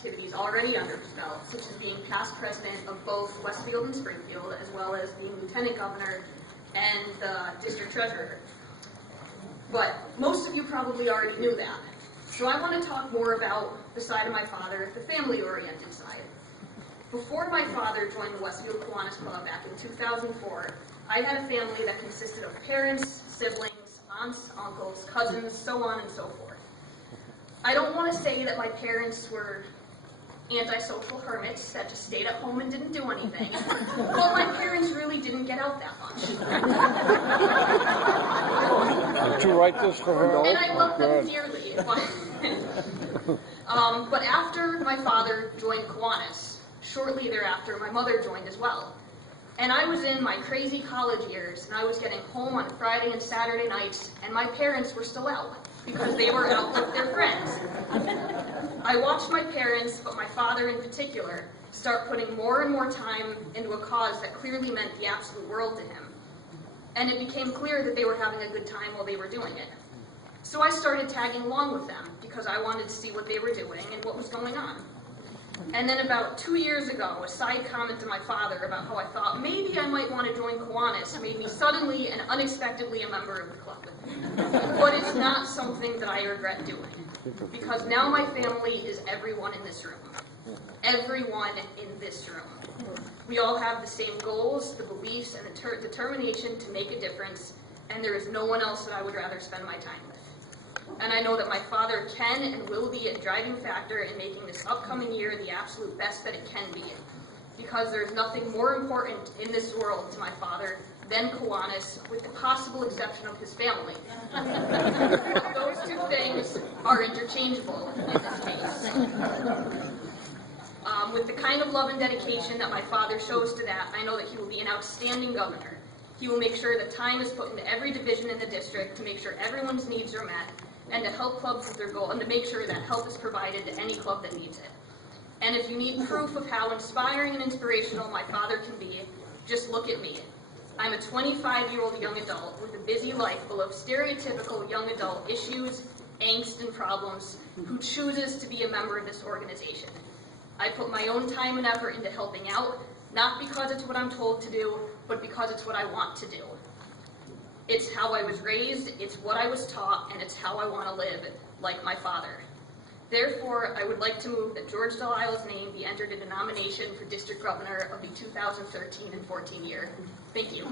activities already under his belt, such as being past president of both Westfield and Springfield, as well as being lieutenant governor and the district treasurer. But most of you probably already knew that. So I want to talk more about the side of my father, the family-oriented side. Before my father joined the Westfield Kiwanis Club back in 2004, I had a family that consisted of parents, siblings, aunts, uncles, cousins, so on and so forth. I don't want to say that my parents were antisocial hermits that just stayed at home and didn't do anything, but my parents really didn't get out that much. Did you write this for her? And I love them dearly. But after my father joined Kiwanis, shortly thereafter my mother joined as well. And I was in my crazy college years, and I was getting home on Friday and Saturday nights, and my parents were still out, because they were out with their friends. I watched my parents, but my father in particular, start putting more and more time into a cause that clearly meant the absolute world to him. And it became clear that they were having a good time while they were doing it. So I started tagging along with them, because I wanted to see what they were doing and what was going on. And then about 2 years ago, a side comment to my father about how I thought maybe I might want to join Kiwanis made me suddenly and unexpectedly a member of the club. But it's not something that I regret doing, because now my family is everyone in this room. Everyone in this room. We all have the same goals, the beliefs, and the determination to make a difference, and there is no one else that I would rather spend my time with. And I know that my father can and will be a driving factor in making this upcoming year the absolute best that it can be, because there's nothing more important in this world to my father than Kiwanis, with the possible exception of his family. But those two things are interchangeable in this case. With the kind of love and dedication that my father shows to that, I know that he will be an outstanding governor. He will make sure that time is put into every division in the district to make sure everyone's needs are met, and to help clubs with their goal, and to make sure that help is provided to any club that needs it. And if you need proof of how inspiring and inspirational my father can be, just look at me. I'm a 25-year-old young adult with a busy life full of stereotypical young adult issues, angst, and problems, who chooses to be a member of this organization. I put my own time and effort into helping out, not because it's what I'm told to do, but because it's what I want to do. It's how I was raised, it's what I was taught, and it's how I want to live, like my father. Therefore, I would like to move that George Delisle's name be entered in the nomination for District Governor of the 2013 and 14 year. Thank you.